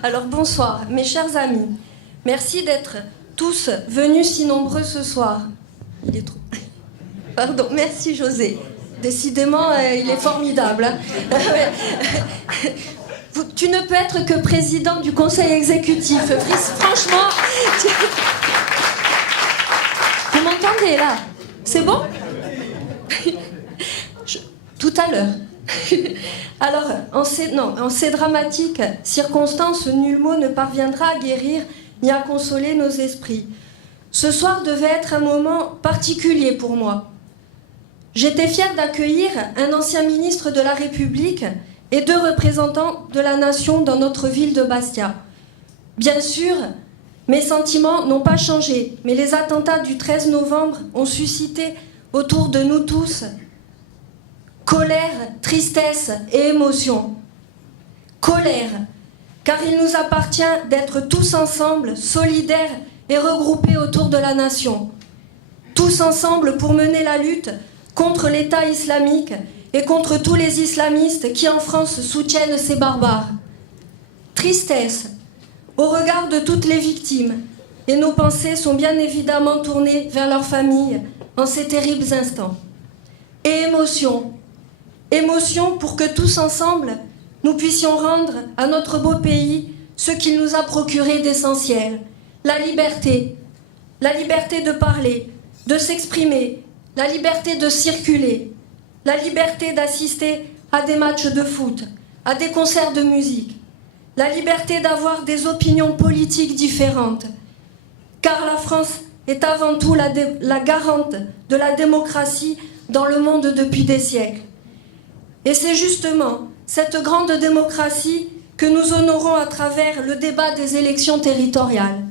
Alors bonsoir, mes chers amis. Merci d'être tous venus si nombreux ce soir. Il est trop... Pardon, merci José. Décidément, il est formidable. Hein. Tu ne peux être que président du conseil exécutif. Franchement, vous m'entendez là? C'est bon? Tout à l'heure. Alors, en ces dramatiques circonstances, nul mot ne parviendra à guérir ni à consoler nos esprits. Ce soir devait être un moment particulier pour moi. J'étais fière d'accueillir un ancien ministre de la République et 2 représentants de la nation dans notre ville de Bastia. Bien sûr, mes sentiments n'ont pas changé, mais les attentats du 13 novembre ont suscité autour de nous tous colère, tristesse et émotion. Colère, car il nous appartient d'être tous ensemble, solidaires et regroupés autour de la nation. Tous ensemble pour mener la lutte contre l'État islamique et contre tous les islamistes qui en France soutiennent ces barbares. Tristesse, au regard de toutes les victimes, et nos pensées sont bien évidemment tournées vers leurs familles en ces terribles instants. Et émotion, émotion pour que tous ensemble, nous puissions rendre à notre beau pays ce qu'il nous a procuré d'essentiel, la liberté de parler, de s'exprimer, la liberté de circuler, la liberté d'assister à des matchs de foot, à des concerts de musique, la liberté d'avoir des opinions politiques différentes, car la France est avant tout la garante de la démocratie dans le monde depuis des siècles. Et c'est justement cette grande démocratie que nous honorons à travers le débat des élections territoriales.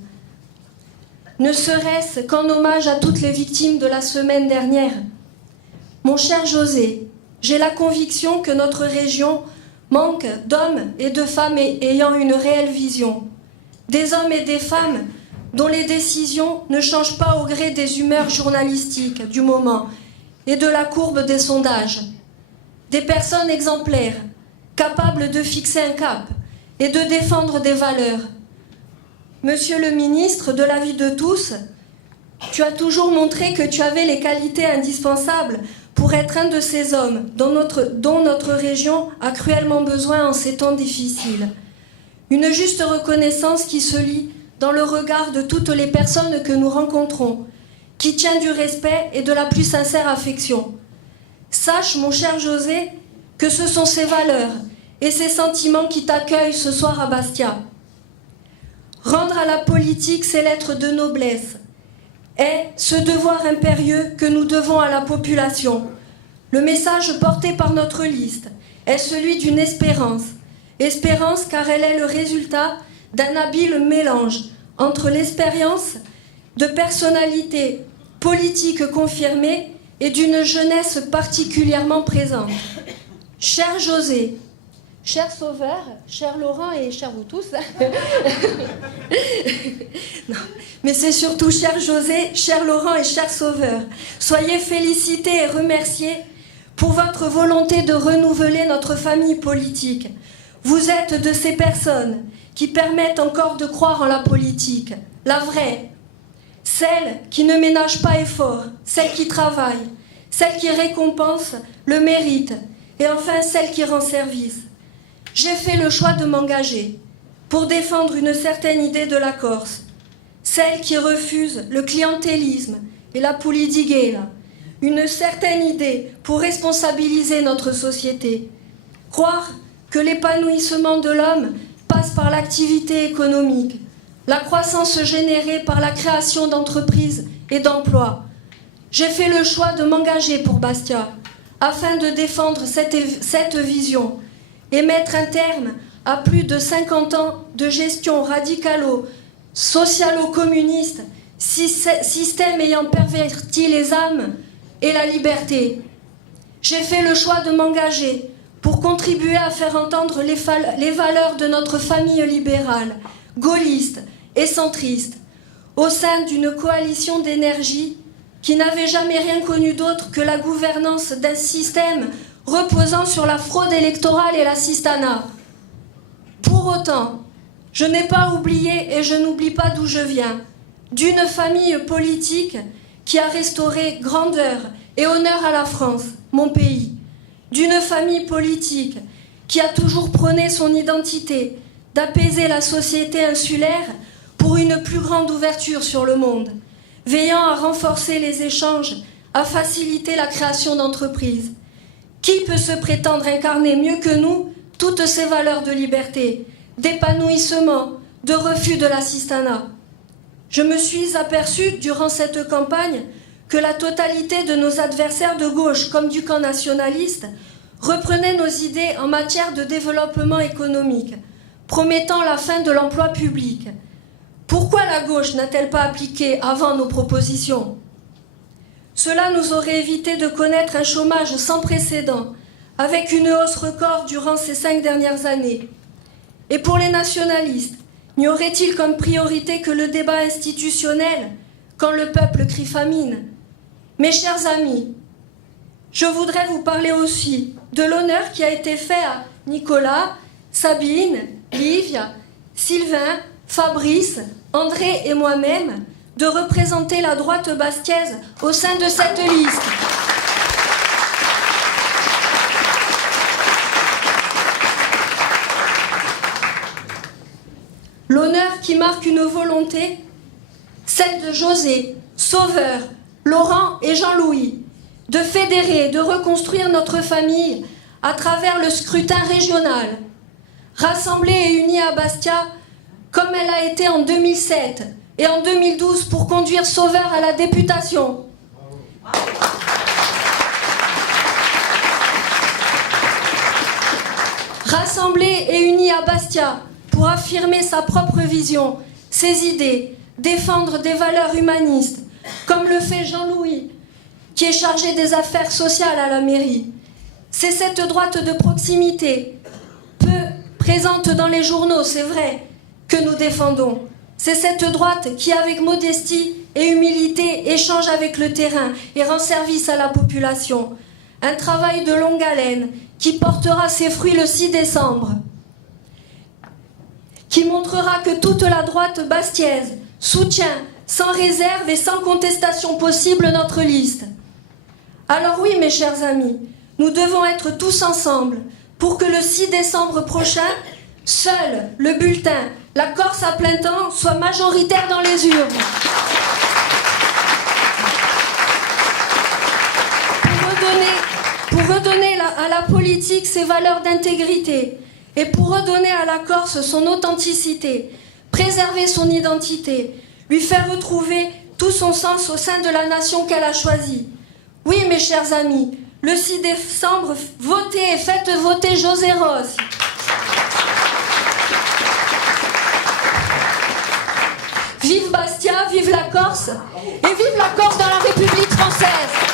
Ne serait-ce qu'en hommage à toutes les victimes de la semaine dernière. Mon cher José, j'ai la conviction que notre région manque d'hommes et de femmes ayant une réelle vision. Des hommes et des femmes dont les décisions ne changent pas au gré des humeurs journalistiques du moment et de la courbe des sondages. Des personnes exemplaires, capables de fixer un cap et de défendre des valeurs. Monsieur le ministre, de l'avis de tous, tu as toujours montré que tu avais les qualités indispensables pour être un de ces hommes dont notre région a cruellement besoin en ces temps difficiles. Une juste reconnaissance qui se lit dans le regard de toutes les personnes que nous rencontrons, qui tient du respect et de la plus sincère affection. Sache, mon cher José, que ce sont ces valeurs et ces sentiments qui t'accueillent ce soir à Bastia. Rendre à la politique ses lettres de noblesse est ce devoir impérieux que nous devons à la population. Le message porté par notre liste est celui d'une espérance. Espérance car elle est le résultat d'un habile mélange entre l'expérience de personnalités politiques confirmées et d'une jeunesse particulièrement présente. Cher José, cher Sauveur, cher Laurent et cher vous tous, non, mais c'est surtout cher José, cher Laurent et cher Sauveur, soyez félicités et remerciés pour votre volonté de renouveler notre famille politique. Vous êtes de ces personnes qui permettent encore de croire en la politique, la vraie, celle qui ne ménage pas effort, celle qui travaille, celle qui récompense le mérite, et enfin celle qui rend service. J'ai fait le choix de m'engager pour défendre une certaine idée de la Corse, celle qui refuse le clientélisme et la politigueira, une certaine idée pour responsabiliser notre société, croire que l'épanouissement de l'homme passe par l'activité économique, la croissance générée par la création d'entreprises et d'emplois. J'ai fait le choix de m'engager pour Bastia, afin de défendre cette vision et mettre un terme à plus de 50 ans de gestion radicalo-socialo-communiste, système ayant perverti les âmes et la liberté. J'ai fait le choix de m'engager pour contribuer à faire entendre les valeurs de notre famille libérale, gaulliste et centriste, au sein d'une coalition d'énergie qui n'avait jamais rien connu d'autre que la gouvernance d'un système reposant sur la fraude électorale et l'assistanat. Pour autant, Je n'ai pas oublié et je n'oublie pas d'où je viens, d'une famille politique qui a restauré grandeur et honneur à la France, mon pays, d'une famille politique qui a toujours prôné son identité, d'apaiser la société insulaire pour une plus grande ouverture sur le monde, veillant à renforcer les échanges, à faciliter la création d'entreprises. Qui peut se prétendre incarner mieux que nous toutes ces valeurs de liberté, d'épanouissement, de refus de l'assistanat? Je me suis aperçue durant cette campagne que la totalité de nos adversaires de gauche comme du camp nationaliste reprenaient nos idées en matière de développement économique, promettant la fin de l'emploi public. Pourquoi la gauche n'a-t-elle pas appliqué avant nos propositions? Cela nous aurait évité de connaître un chômage sans précédent, avec une hausse record durant ces 5 dernières années. Et pour les nationalistes, n'y aurait-il comme priorité que le débat institutionnel quand le peuple crie famine? Mes chers amis, je voudrais vous parler aussi de l'honneur qui a été fait à Nicolas, Sabine, Livia, Sylvain, Fabrice, André et moi-même de représenter la droite bastiaise au sein de cette liste. L'honneur qui marque une volonté, celle de José, Sauveur, Laurent et Jean-Louis, de fédérer, de reconstruire notre famille à travers le scrutin régional, rassemblée et unie à Bastia comme elle a été en 2007 et en 2012 pour conduire Sauveur à la députation. Rassemblée et unie à Bastia pour affirmer sa propre vision, ses idées, défendre des valeurs humanistes, comme le fait Jean-Louis, qui est chargé des affaires sociales à la mairie. C'est cette droite de proximité, peu présente dans les journaux, c'est vrai, que nous défendons. C'est cette droite qui, avec modestie et humilité, échange avec le terrain et rend service à la population. Un travail de longue haleine qui portera ses fruits le 6 décembre, qui montrera que toute la droite bastiaise soutient sans réserve et sans contestation possible notre liste. Alors oui, mes chers amis, nous devons être tous ensemble pour que le 6 décembre prochain, seul le bulletin, la Corse à plein temps, soit majoritaire dans les urnes. Pour redonner à la politique ses valeurs d'intégrité et pour redonner à la Corse son authenticité, préserver son identité, lui faire retrouver tout son sens au sein de la nation qu'elle a choisie. Oui, mes chers amis, le 6 décembre, votez et faites voter José Rossi. Vive Bastia, vive la Corse et vive la Corse dans la République française.